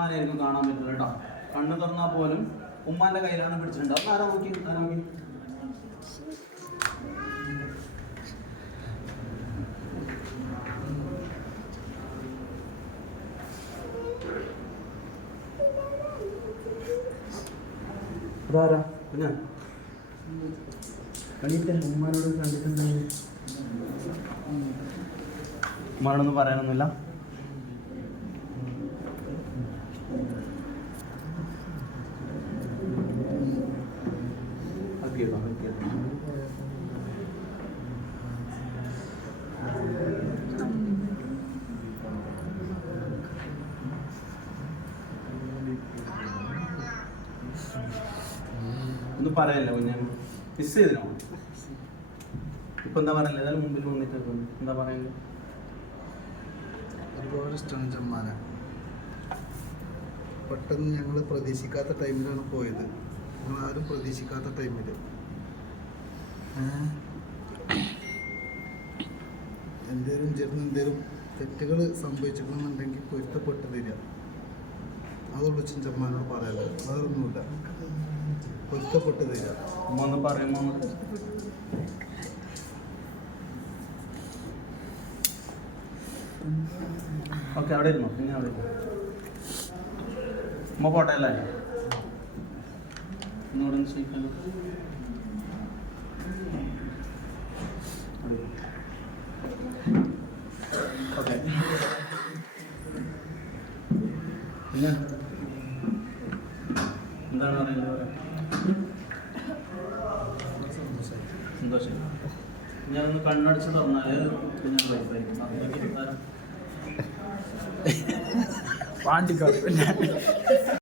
ഉമ്മാനായിരിക്കും കാണാൻ പറ്റില്ല കേട്ടോ. കണ്ണു തുറന്നാൽ പോലും ഉമ്മാന്റെ കയ്യിലാണ് പിടിച്ചിട്ടുണ്ടാവും. ആരാ നോക്കി അതാരാ പിന്നെ ഉമ്മാനോട് കണ്ടിട്ടുണ്ടെങ്കിൽ ഉമ്മാനോടൊന്നും പറയാനൊന്നുമില്ല. ഒന്നും പറയല്ല കുഞ്ഞ്, മിസ് ചെയ്തിനോ? ഇപ്പൊ എന്താ പറയല്ല, ഏതായാലും മുമ്പിൽ വന്നിട്ട് എന്താ പറയുന്നത്? ഒരുപാട് ഇഷ്ടമാണ് ചമ്മാനെ. പെട്ടെന്ന് ഞങ്ങൾ പ്രതീക്ഷിക്കാത്ത ടൈമിലാണ് പോയത്. ഞങ്ങളാരും പ്രതീക്ഷിക്കാത്ത ടൈമിൽ എന്തേലും തെറ്റുകൾ സംഭവിച്ചിട്ടുണ്ടെങ്കിൽ പൊരുത്തപ്പെട്ട് തരിക. അതുള്ളൂ ചമ്മനോട് പറയാലോ, വേറൊന്നുമില്ല. പൊരുത്തപ്പെട്ട് തരിക. ഉമ്മ പറയുമ്പോ ഓക്കെ, അവിടെ ഇരുന്നോ. പിന്നെ അവിടെ ഉമ്മ പോട്ടെ അല്ലേ? ഒന്നുകൂടെ ചോദിക്കാലോ. ഓക്കെ, പിന്നെ എന്താണ് പറയുന്നത്? സന്തോഷം. ഞാനൊന്ന് കണ്ണടിച്ച് തുറന്നാല് ഞാൻ വൈഫായിരിക്കും. പാണ്ടിക്കാട്